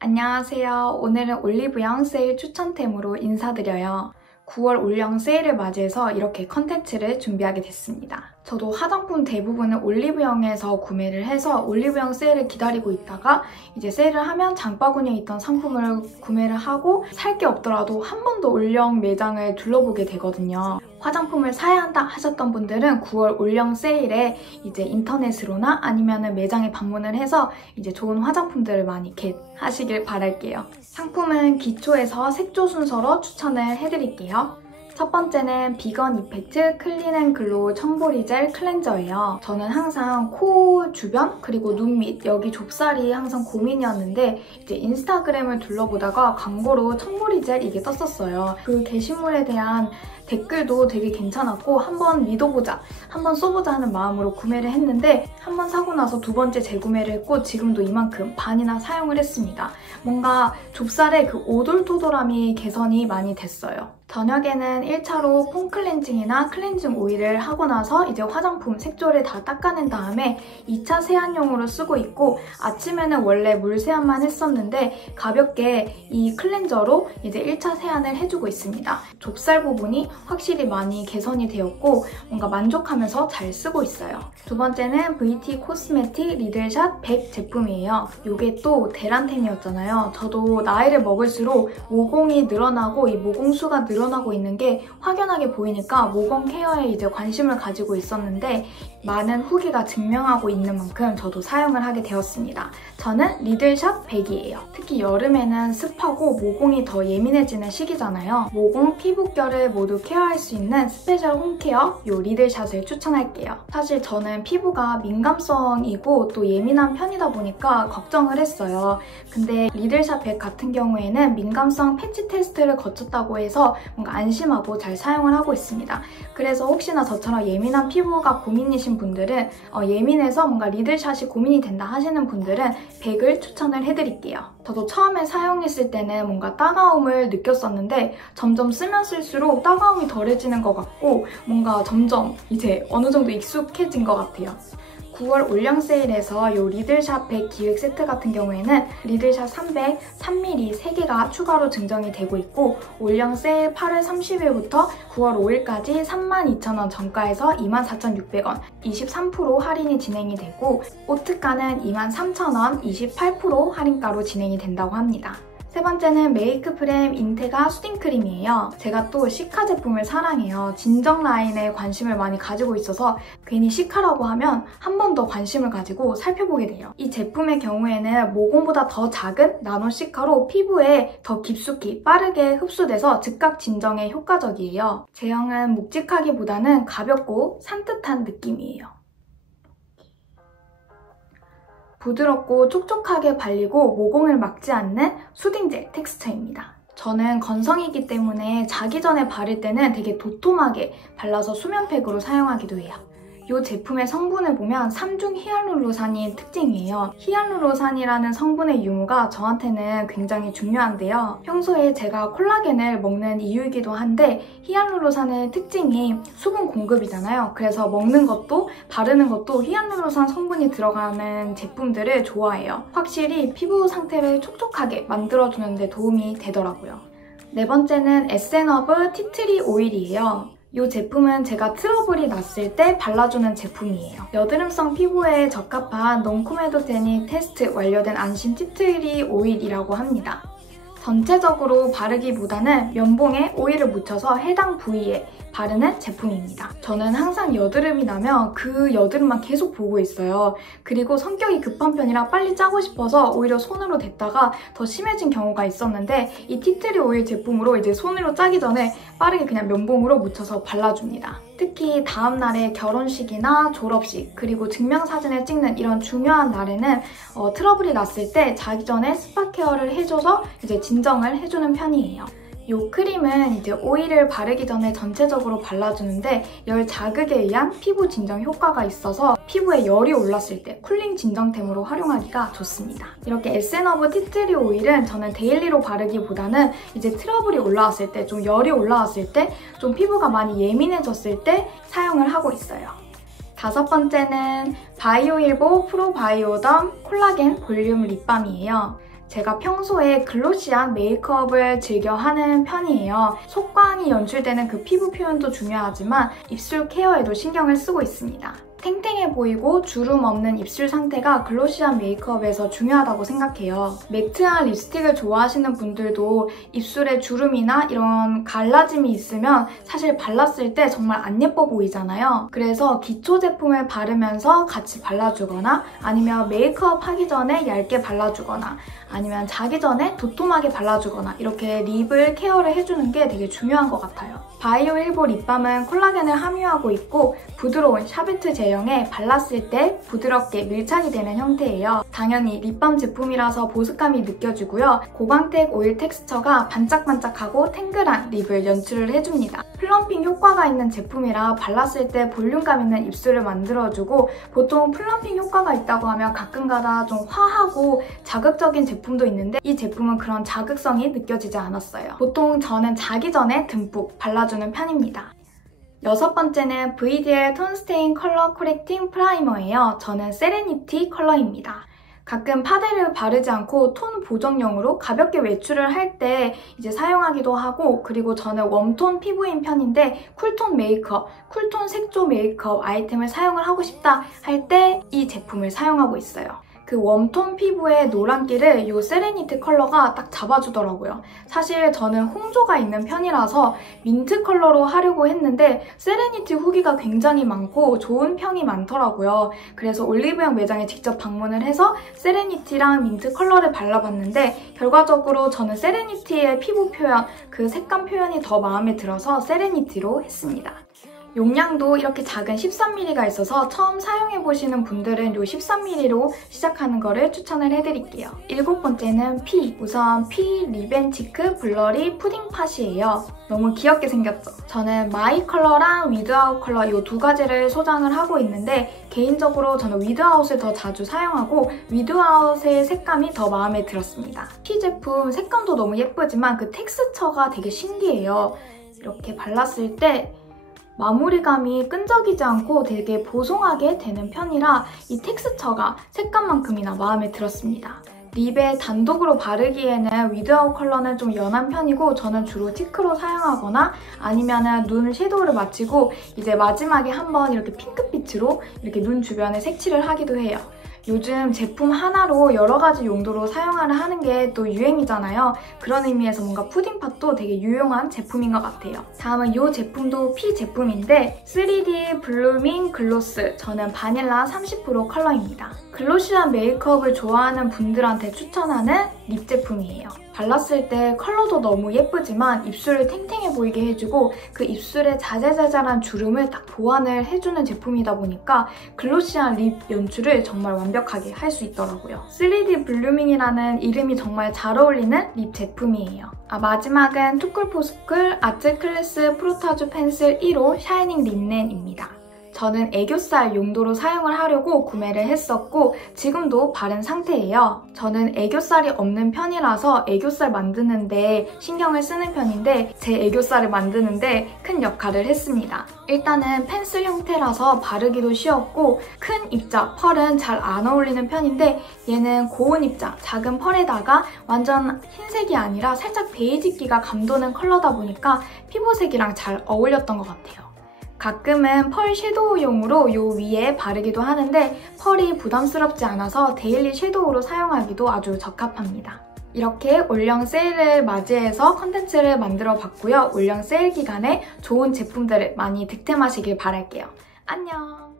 안녕하세요. 오늘은 올리브영 세일 추천템으로 인사드려요. 9월 올영 세일을 맞이해서 이렇게 컨텐츠를 준비하게 됐습니다. 저도 화장품 대부분을 올리브영에서 구매를 해서 올리브영 세일을 기다리고 있다가 이제 세일을 하면 장바구니에 있던 상품을 구매를 하고 살 게 없더라도 한 번 더 올영 매장을 둘러보게 되거든요. 화장품을 사야 한다 하셨던 분들은 9월 올영 세일에 이제 인터넷으로나 아니면 매장에 방문을 해서 이제 좋은 화장품들을 많이 겟하시길 바랄게요. 상품은 기초에서 색조 순서로 추천을 해드릴게요. 첫 번째는 비건 이펙트 클린앤글로우 청보리 젤 클렌저예요. 저는 항상 코 주변 그리고 눈 밑 여기 좁쌀이 항상 고민이었는데 이제 인스타그램을 둘러보다가 광고로 청보리 젤 이게 떴었어요. 그 게시물에 대한 댓글도 되게 괜찮았고 한번 믿어보자, 한번 써보자 하는 마음으로 구매를 했는데 한번 사고 나서 두 번째 재구매를 했고 지금도 이만큼 반이나 사용을 했습니다. 뭔가 좁쌀의 그 오돌토돌함이 개선이 많이 됐어요. 저녁에는 1차로 폼 클렌징이나 클렌징 오일을 하고 나서 이제 화장품 색조를 다 닦아낸 다음에 2차 세안용으로 쓰고 있고 아침에는 원래 물 세안만 했었는데 가볍게 이 클렌저로 이제 1차 세안을 해주고 있습니다. 좁쌀 부분이 확실히 많이 개선이 되었고 뭔가 만족하면서 잘 쓰고 있어요. 두 번째는 VT 코스메틱 리들샷 100 제품이에요. 이게 또 대란템이었잖아요. 저도 나이를 먹을수록 모공이 늘어나고 이 모공수가 늘어나고 있는 게 확연하게 보이니까 모공 케어에 이제 관심을 가지고 있었는데 많은 후기가 증명하고 있는 만큼 저도 사용을 하게 되었습니다. 저는 리들샷 100이에요. 특히 여름에는 습하고 모공이 더 예민해지는 시기잖아요. 모공, 피부결을 모두 케어할 수 있는 스페셜 홈케어 이 리들샷을 추천할게요. 사실 저는 피부가 민감성이고 또 예민한 편이다 보니까 걱정을 했어요. 근데 리들샷 100 같은 경우에는 민감성 패치 테스트를 거쳤다고 해서 뭔가 안심하고 잘 사용을 하고 있습니다. 그래서 혹시나 저처럼 예민한 피부가 고민이신 분들은 예민해서 뭔가 리들샷이 고민이 된다 하시는 분들은 100을 추천을 해드릴게요. 저도 처음에 사용했을 때는 뭔가 따가움을 느꼈었는데 점점 쓰면 쓸수록 따가움이 덜해지는 것 같고 뭔가 점점 이제 어느 정도 익숙해진 것 같아요. 9월 올영 세일에서 이 리들샷 100 기획 세트 같은 경우에는 리들샷 300, 3mm 3개가 추가로 증정이 되고 있고 올영 세일 8월 30일부터 9월 5일까지 32,000원 정가에서 24,600원 23% 할인이 진행이 되고 옷특가는 23,000원 28% 할인가로 진행이 된다고 합니다. 세 번째는 메이크프렘 인테가 수딩크림이에요. 제가 또 시카 제품을 사랑해요. 진정 라인에 관심을 많이 가지고 있어서 괜히 시카라고 하면 한 번 더 관심을 가지고 살펴보게 돼요. 이 제품의 경우에는 모공보다 더 작은 나노 시카로 피부에 더 깊숙이 빠르게 흡수돼서 즉각 진정에 효과적이에요. 제형은 묵직하기보다는 가볍고 산뜻한 느낌이에요. 부드럽고 촉촉하게 발리고 모공을 막지 않는 수딩젤 텍스처입니다. 저는 건성이기 때문에 자기 전에 바를 때는 되게 도톰하게 발라서 수면팩으로 사용하기도 해요. 이 제품의 성분을 보면 3중 히알루론산이 특징이에요. 히알루론산이라는 성분의 유무가 저한테는 굉장히 중요한데요. 평소에 제가 콜라겐을 먹는 이유이기도 한데 히알루론산의 특징이 수분 공급이잖아요. 그래서 먹는 것도 바르는 것도 히알루론산 성분이 들어가는 제품들을 좋아해요. 확실히 피부 상태를 촉촉하게 만들어주는 데 도움이 되더라고요. 네 번째는 에센어브 티트리 오일이에요. 이 제품은 제가 트러블이 났을 때 발라주는 제품이에요. 여드름성 피부에 적합한 논코메도제닉 테스트 완료된 안심 티트리 오일이라고 합니다. 전체적으로 바르기보다는 면봉에 오일을 묻혀서 해당 부위에 바르는 제품입니다. 저는 항상 여드름이 나면 그 여드름만 계속 보고 있어요. 그리고 성격이 급한 편이라 빨리 짜고 싶어서 오히려 손으로 댔다가 더 심해진 경우가 있었는데 이 티트리 오일 제품으로 이제 손으로 짜기 전에 빠르게 그냥 면봉으로 묻혀서 발라줍니다. 특히 다음날에 결혼식이나 졸업식 그리고 증명사진을 찍는 이런 중요한 날에는 트러블이 났을 때 자기 전에 스파 케어를 해줘서 이제 진정을 해주는 편이에요. 이 크림은 이제 오일을 바르기 전에 전체적으로 발라주는데 열 자극에 의한 피부 진정 효과가 있어서 피부에 열이 올랐을 때 쿨링 진정템으로 활용하기가 좋습니다. 이렇게 에센어브 티트리 오일은 저는 데일리로 바르기보다는 이제 트러블이 올라왔을 때, 좀 열이 올라왔을 때, 좀 피부가 많이 예민해졌을 때 사용을 하고 있어요. 다섯 번째는 바이오일보 프로바이오덤 콜라겐 볼륨 립밤이에요. 제가 평소에 글로시한 메이크업을 즐겨 하는 편이에요. 속광이 연출되는 그 피부 표현도 중요하지만 입술 케어에도 신경을 쓰고 있습니다. 탱탱해 보이고 주름 없는 입술 상태가 글로시한 메이크업에서 중요하다고 생각해요. 매트한 립스틱을 좋아하시는 분들도 입술에 주름이나 이런 갈라짐이 있으면 사실 발랐을 때 정말 안 예뻐 보이잖아요. 그래서 기초 제품을 바르면서 같이 발라주거나 아니면 메이크업 하기 전에 얇게 발라주거나 아니면 자기 전에 도톰하게 발라주거나 이렇게 립을 케어를 해주는 게 되게 중요한 것 같아요. 바이오 1보 립밤은 콜라겐을 함유하고 있고 부드러운 샤베트 제형에 발랐을 때 부드럽게 밀착이 되는 형태예요. 당연히 립밤 제품이라서 보습감이 느껴지고요. 고광택 오일 텍스처가 반짝반짝하고 탱글한 립을 연출을 해줍니다. 플럼핑 효과가 있는 제품이라 발랐을 때 볼륨감 있는 입술을 만들어주고 보통 플럼핑 효과가 있다고 하면 가끔가다 좀 화하고 자극적인 제품도 있는데 이 제품은 그런 자극성이 느껴지지 않았어요. 보통 저는 자기 전에 듬뿍 발라주는 편입니다. 여섯 번째는 VDL 톤스테인 컬러 코렉팅 프라이머예요. 저는 세레니티 컬러입니다. 가끔 파데를 바르지 않고 톤 보정용으로 가볍게 외출을 할 때 이제 사용하기도 하고 그리고 저는 웜톤 피부인 편인데 쿨톤 메이크업, 쿨톤 색조 메이크업 아이템을 사용을 하고 싶다 할 때 이 제품을 사용하고 있어요. 그 웜톤 피부의 노란기를 이 세레니티 컬러가 딱 잡아주더라고요. 사실 저는 홍조가 있는 편이라서 민트 컬러로 하려고 했는데 세레니티 후기가 굉장히 많고 좋은 평이 많더라고요. 그래서 올리브영 매장에 직접 방문을 해서 세레니티랑 민트 컬러를 발라봤는데 결과적으로 저는 세레니티의 피부 표현, 그 색감 표현이 더 마음에 들어서 세레니티로 했습니다. 용량도 이렇게 작은 13ml가 있어서 처음 사용해보시는 분들은 이 13ml로 시작하는 거를 추천을 해드릴게요. 일곱 번째는 피. 우선 피 리벤치크 블러리 푸딩팟이에요. 너무 귀엽게 생겼죠? 저는 마이 컬러랑 위드아웃 컬러 이 두 가지를 소장을 하고 있는데 개인적으로 저는 위드아웃을 더 자주 사용하고 위드아웃의 색감이 더 마음에 들었습니다. 피 제품 색감도 너무 예쁘지만 그 텍스처가 되게 신기해요. 이렇게 발랐을 때 마무리감이 끈적이지 않고 되게 보송하게 되는 편이라 이 텍스처가 색감만큼이나 마음에 들었습니다. 립에 단독으로 바르기에는 위드아웃 컬러는 좀 연한 편이고 저는 주로 치크로 사용하거나 아니면 눈 섀도우를 마치고 이제 마지막에 한번 이렇게 핑크빛으로 이렇게 눈 주변에 색칠을 하기도 해요. 요즘 제품 하나로 여러 가지 용도로 사용을 하는 게 또 유행이잖아요. 그런 의미에서 뭔가 푸딩팟도 되게 유용한 제품인 것 같아요. 다음은 이 제품도 피 제품인데 3D 블루밍 글로스, 저는 바닐라 30% 컬러입니다. 글로시한 메이크업을 좋아하는 분들한테 추천하는 립 제품이에요. 발랐을 때 컬러도 너무 예쁘지만 입술을 탱탱해 보이게 해주고 그 입술에 자잘자잘한 주름을 딱 보완을 해주는 제품이다 보니까 글로시한 립 연출을 정말 완벽하게 할 수 있더라고요. 3D 블루밍이라는 이름이 정말 잘 어울리는 립 제품이에요. 마지막은 투쿨포스쿨 아트클래스 프로타주 펜슬 1호 샤이닝 린넨입니다. 저는 애교살 용도로 사용을 하려고 구매를 했었고 지금도 바른 상태예요. 저는 애교살이 없는 편이라서 애교살 만드는데 신경을 쓰는 편인데 제 애교살을 만드는데 큰 역할을 했습니다. 일단은 펜슬 형태라서 바르기도 쉬웠고 큰 입자, 펄은 잘 안 어울리는 편인데 얘는 고운 입자, 작은 펄에다가 완전 흰색이 아니라 살짝 베이지기가 감도는 컬러다 보니까 피부색이랑 잘 어울렸던 것 같아요. 가끔은 펄 섀도우용으로 이 위에 바르기도 하는데 펄이 부담스럽지 않아서 데일리 섀도우로 사용하기도 아주 적합합니다. 이렇게 올영 세일을 맞이해서 컨텐츠를 만들어 봤고요. 올영 세일 기간에 좋은 제품들을 많이 득템하시길 바랄게요. 안녕!